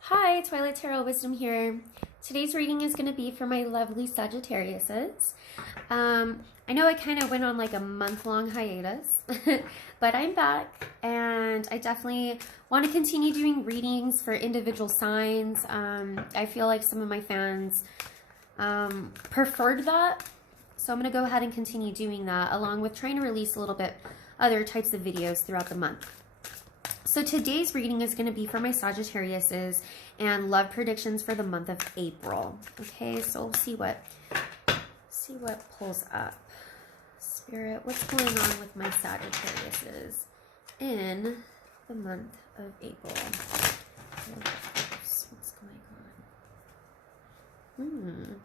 Hi, Twilight Tarot Wisdom here. Today's reading is going to be for my lovely Sagittariuses. I know I kind of went on like a month-long hiatus, but I'm back and I definitely want to continue doing readings for individual signs. I feel like some of my fans preferred that, so I'm going to go ahead and continue doing that, along with trying to release a little bit other types of videos throughout the month. So today's reading is going to be for my Sagittariuses and love predictions for the month of April. Okay, so we'll see what pulls up. Spirit, what's going on with my Sagittariuses in the month of April? What's going on?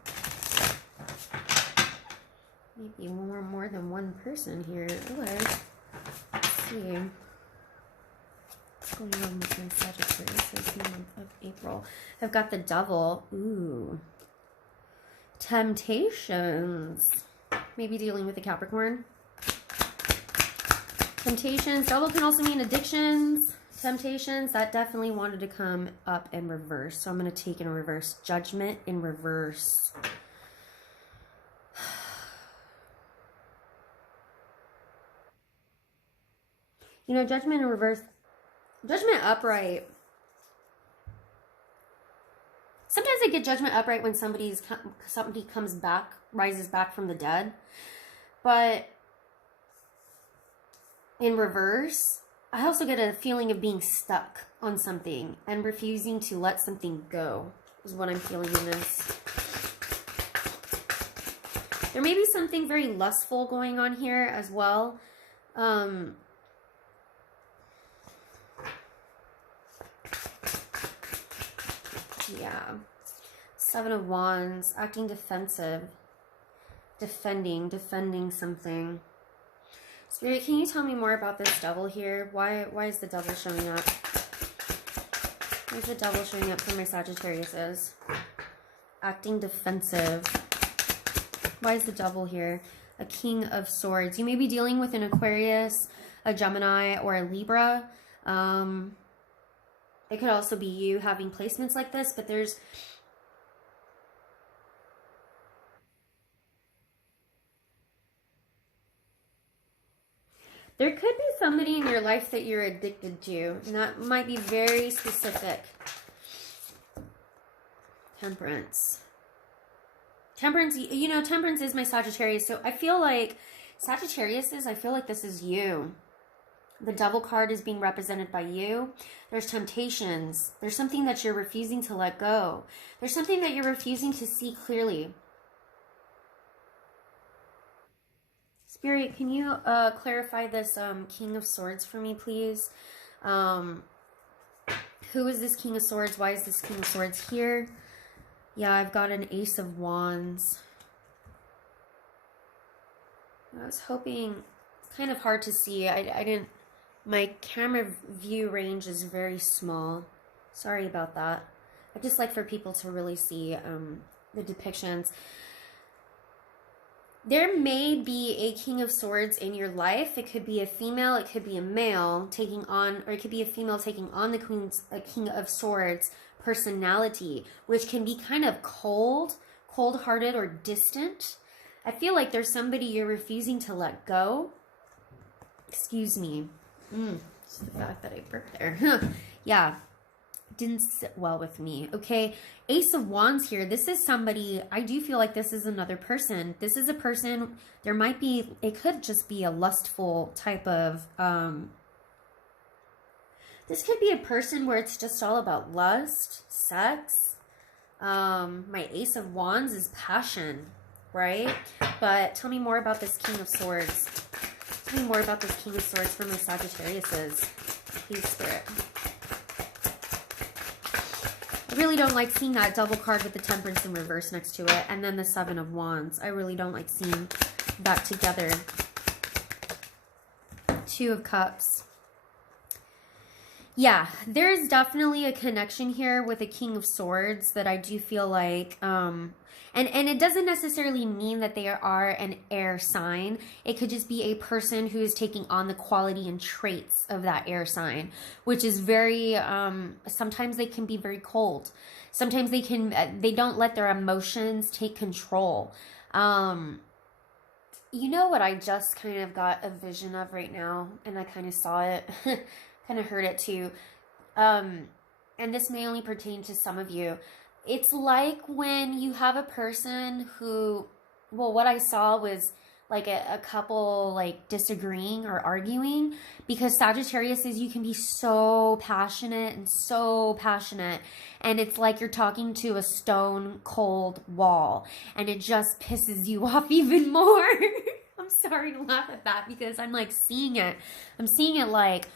Maybe more than one person here. Okay, let's see. What's going on with my Sagittarius in the month of April? I've got the Devil. Ooh. Temptations. Maybe dealing with the Capricorn. Temptations. Devil can also mean addictions. Temptations. That definitely wanted to come up in reverse. So I'm going to take in reverse. Judgment in reverse. You know, Judgment in reverse. Judgment upright. Sometimes I get Judgment upright when somebody comes back, rises back from the dead. But in reverse, I also get a feeling of being stuck on something and refusing to let something go, is what I'm feeling in this. There may be something very lustful going on here as well. Yeah. Seven of Wands, acting defensive, defending something. Spirit, can you tell me more about this Devil here? Why is the Devil showing up? Why is the Devil showing up for my Sagittariuses? Acting defensive. Why is the Devil here? A King of Swords. You may be dealing with an Aquarius, a Gemini, or a Libra. It could also be you having placements like this, but there could be somebody in your life that you're addicted to, and that might be very specific. Temperance. Temperance, you know, Temperance is my Sagittarius, so I feel like Sagittariuses, I feel like this is you. The Devil card is being represented by you. There's temptations. There's something that you're refusing to let go. There's something that you're refusing to see clearly. Spirit, can you clarify this King of Swords for me, please? Who is this King of Swords? Why is this King of Swords here? Yeah, I've got an Ace of Wands. I was hoping, it's kind of hard to see. I didn't... My camera view range is very small. Sorry about that. I just like for people to really see the depictions. There may be a King of Swords in your life. It could be a female, it could be a male taking on, or it could be a female taking on the King of Swords personality, which can be kind of cold-hearted or distant. I feel like there's somebody you're refusing to let go. Excuse me. It's the fact that I burped there. Yeah. Didn't sit well with me. Okay. Ace of Wands here. This is somebody, I do feel like this is another person. This is a person, there might be, it could just be a lustful type of, this could be a person where it's just all about lust, sex. My Ace of Wands is passion, right? But tell me more about this King of Swords. Tell me more about this King of Swords for my Sagittariuses. Please, Spirit. I really don't like seeing that double card with the Temperance in reverse next to it. And then the Seven of Wands. I really don't like seeing that together. Two of Cups. Yeah, there's definitely a connection here with a King of Swords that I do feel like, and it doesn't necessarily mean that they are an air sign. It could just be a person who is taking on the quality and traits of that air sign, which is very, sometimes they can be very cold. Sometimes they don't let their emotions take control. You know what I just kind of got a vision of right now, and I kind of saw it, kind of heard it too. And this may only pertain to some of you. It's like when you have a person who, well, what I saw was like a couple like disagreeing or arguing, because Sagittarius is, you can be so passionate and it's like you're talking to a stone cold wall and it just pisses you off even more. I'm sorry to laugh at that because I'm like seeing it. I'm seeing it like,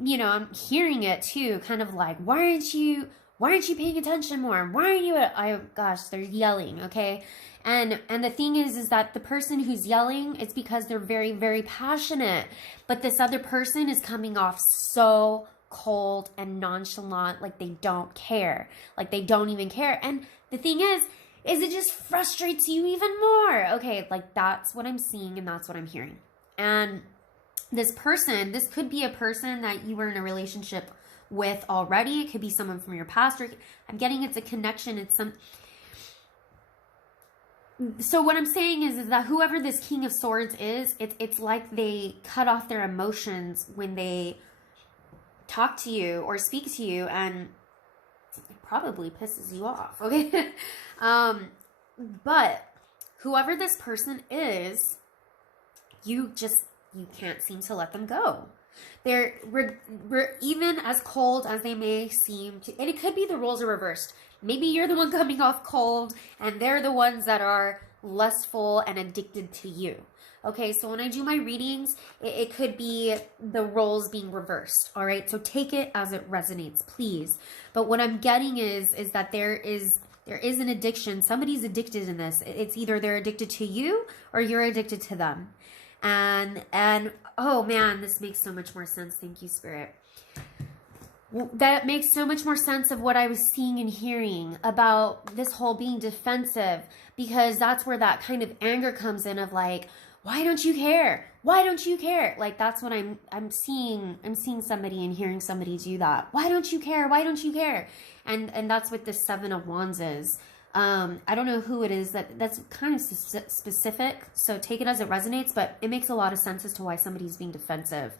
you know, I'm hearing it too, kind of like, why aren't you paying attention more? Why are you, gosh, they're yelling, okay? And the thing is that the person who's yelling, it's because they're very, very passionate. But this other person is coming off so cold and nonchalant, like they don't care. Like they don't even care. And the thing is it just frustrates you even more. Okay, like that's what I'm seeing and that's what I'm hearing. And this person, this could be a person that you were in a relationship with already. It could be someone from your past, or I'm getting it's a connection. It's some. So what I'm saying is that whoever this King of Swords is, it's like they cut off their emotions when they talk to you or speak to you, and it probably pisses you off. Okay, but whoever this person is, you can't seem to let them go. We're even as cold as they may seem to, and it could be the roles are reversed. Maybe you're the one coming off cold and they're the ones that are lustful and addicted to you. Okay, so when I do my readings, it could be the roles being reversed. All right, so take it as it resonates, please. But what I'm getting is that there is an addiction. Somebody's addicted in this. It's either they're addicted to you or you're addicted to them. And oh man, this makes so much more sense. Thank you, Spirit. That makes so much more sense of what I was seeing and hearing about this whole being defensive, because that's where that kind of anger comes in of like, why don't you care? Why don't you care? Like that's what I'm seeing. I'm seeing somebody and hearing somebody do that. Why don't you care? Why don't you care? And that's what the Seven of Wands is. I don't know who it is that's kind of specific, so take it as it resonates, but it makes a lot of sense as to why somebody's being defensive.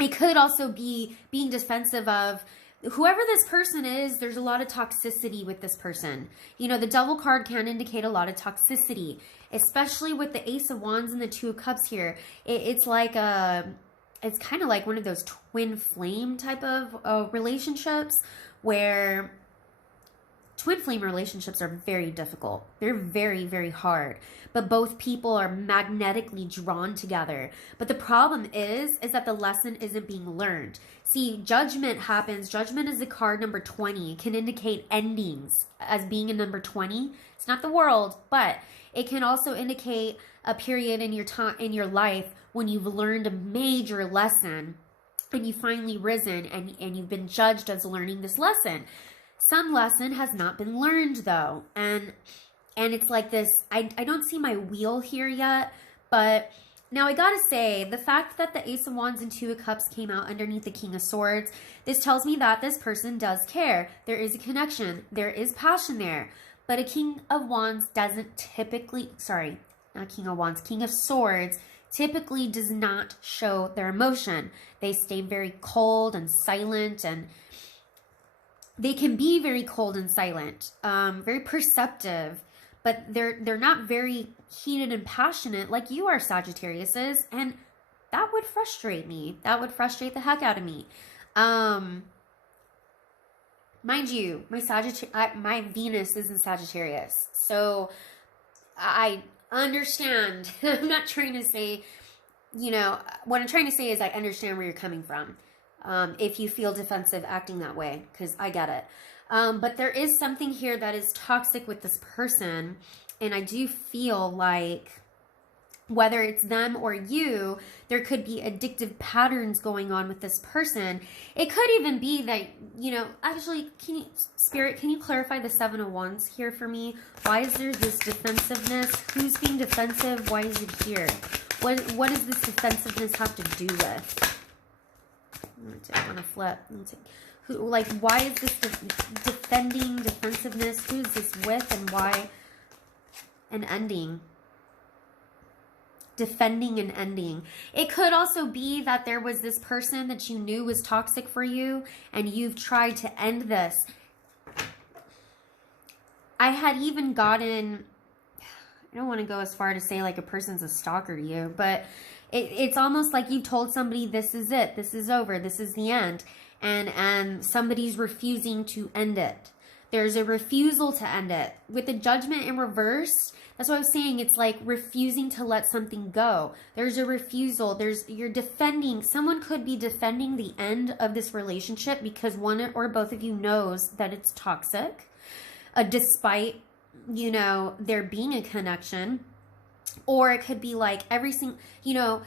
It could also be being defensive of whoever this person is. There's a lot of toxicity with this person. You know, the Devil card can indicate a lot of toxicity, especially with the Ace of Wands and the Two of Cups here. It's like it's kind of like one of those twin flame type of relationships where twin flame relationships are very difficult. They're very, very hard. But both people are magnetically drawn together. But the problem is that the lesson isn't being learned. See, judgment happens. Judgment is the card number 20. It can indicate endings as being a number 20. It's not the world, but it can also indicate a period in your time in your life when you've learned a major lesson and you've finally risen and you've been judged as learning this lesson. Some lesson has not been learned though. And it's like this, I don't see my wheel here yet, but now I gotta say, the fact that the Ace of Wands and Two of Cups came out underneath the King of Swords, this tells me that this person does care. There is a connection. There is passion there. But a King of Wands doesn't typically, sorry, not King of Wands, King of Swords typically does not show their emotion. They stay very cold and silent, and they can be very cold and silent, very perceptive, but they're not very heated and passionate like you are, Sagittarius is, and that would frustrate me. That would frustrate the heck out of me. Mind you, my Venus is in Sagittarius, so I understand. I'm not trying to say, you know, what I'm trying to say is I understand where you're coming from. If you feel defensive acting that way, because I get it. But there is something here that is toxic with this person. And I do feel like whether it's them or you, there could be addictive patterns going on with this person. It could even be that, you know, actually, Spirit, can you clarify the Seven of Wands here for me? Why is there this defensiveness? Who's being defensive? Why is it here? What does this defensiveness have to do with? I want to flip. Like, why is this defending defensiveness? Who's this with and why? An ending. Defending and ending. It could also be that there was this person that you knew was toxic for you and you've tried to end this. I had even gotten, I don't want to go as far to say like a person's a stalker to you, but it's almost like you told somebody this is it, this is over, this is the end, and somebody's refusing to end it. There's a refusal to end it. With the Judgment in reverse, that's what I was saying. It's like refusing to let something go. There's a refusal. You're defending. Someone could be defending the end of this relationship because one or both of you knows that it's toxic, despite, you know, there being a connection. Or it could be like you know,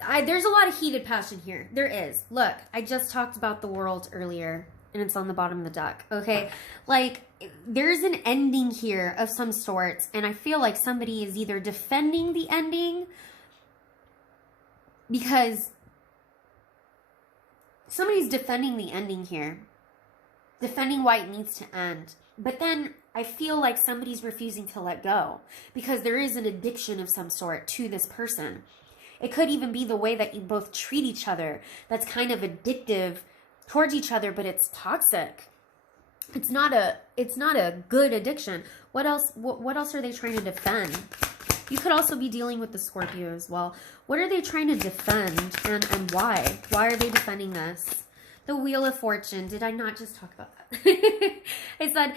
there's a lot of heated passion here. There is. Look, I just talked about the World earlier. And it's on the bottom of the deck, okay? Like, there's an ending here of some sorts, and I feel like somebody is either defending the ending because somebody's defending the ending here, defending why it needs to end. But then I feel like somebody's refusing to let go because there is an addiction of some sort to this person. It could even be the way that you both treat each other that's kind of addictive towards each other, but it's toxic. It's not a good addiction. What else are they trying to defend? You could also be dealing with the Scorpio as well. What are they trying to defend and why? Why are they defending this? The Wheel of Fortune. Did I not just talk about that? I said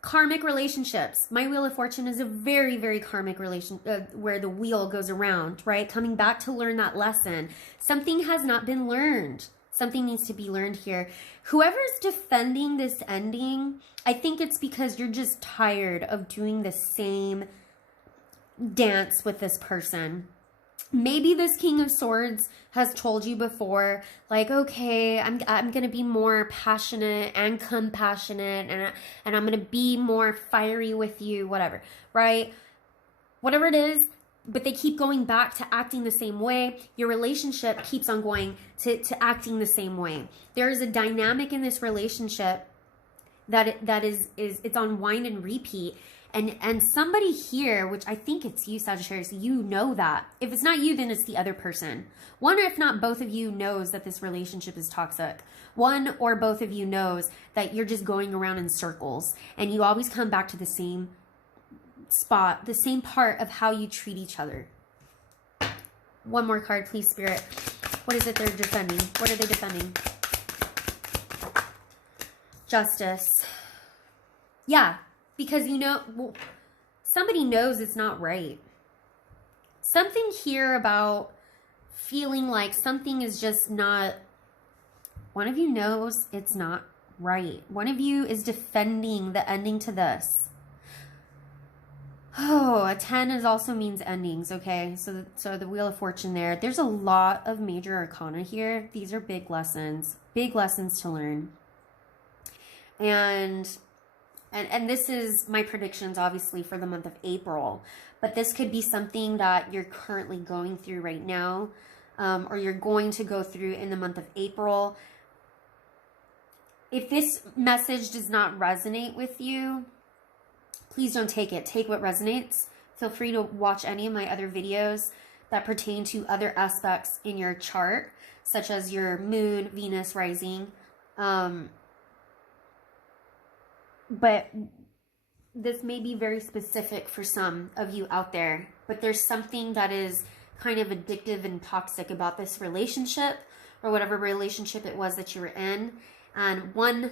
karmic relationships. My Wheel of Fortune is a very, very karmic relation where the wheel goes around, right? Coming back to learn that lesson. Something has not been learned. Something needs to be learned here. Whoever's defending this ending, I think it's because you're just tired of doing the same dance with this person. Maybe this King of Swords has told you before, like, okay, I'm going to be more passionate and compassionate, and I'm going to be more fiery with you, whatever, right? Whatever it is, but they keep going back to acting the same way. Your relationship keeps on going to acting the same way. There is a dynamic in this relationship that is it's on wind and repeat. And somebody here, which I think it's you, Sagittarius, you know that. If it's not you, then it's the other person. One, or if not both of you, knows that this relationship is toxic. One or both of you knows that you're just going around in circles and you always come back to the same spot, the same part of how you treat each other. One more card, please, Spirit. What is it they're defending? What are they defending? Justice. Yeah, because you know, well, somebody knows it's not right. Something here about feeling like something is just not, one of you knows it's not right. One of you is defending the ending to this. Oh, a 10 is also means endings, okay? So the Wheel of Fortune there. There's a lot of major arcana here. These are big lessons to learn. And this is my predictions, obviously, for the month of April. But this could be something that you're currently going through right now, or you're going to go through in the month of April. If this message does not resonate with you, please don't take it. Take what resonates. Feel free to watch any of my other videos that pertain to other aspects in your chart, such as your moon, Venus, rising. But this may be very specific for some of you out there. But there's something that is kind of addictive and toxic about this relationship, or whatever relationship it was that you were in. And one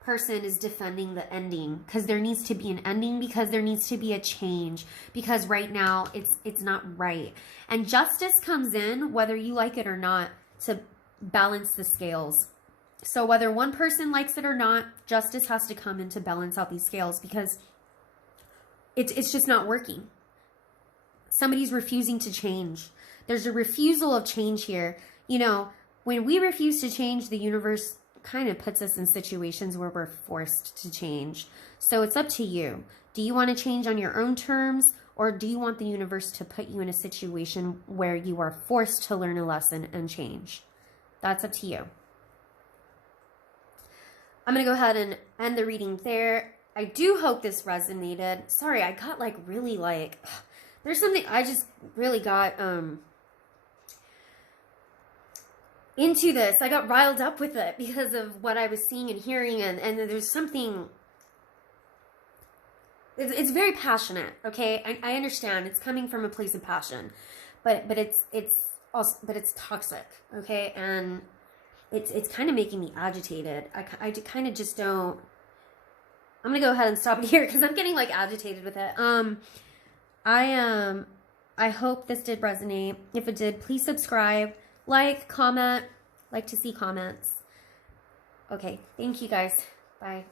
person is defending the ending because there needs to be an ending, because there needs to be a change, because right now it's not right. And justice comes in whether you like it or not to balance the scales. So whether one person likes it or not, justice has to come in to balance out these scales, because it's just not working. somebody's refusing to change. There's a refusal of change here. You know, when we refuse to change, the universe kind of puts us in situations where we're forced to change. So it's up to you. Do you want to change on your own terms, or do you want the universe to put you in a situation where you are forced to learn a lesson and change? That's up to you. I'm going to go ahead and end the reading there. I do hope this resonated. Sorry, I got like really like, there's something I just really got into this. I got riled up with it because of what I was seeing and hearing, and there's something, it's very passionate, okay? I understand it's coming from a place of passion, but it's also, but it's toxic, okay? And it's kind of making me agitated. I kind of just don't, I'm going to go ahead and stop it here because I'm getting like agitated with it. I hope this did resonate. If it did, please subscribe, like, comment, like to see comments. Okay, thank you guys. Bye.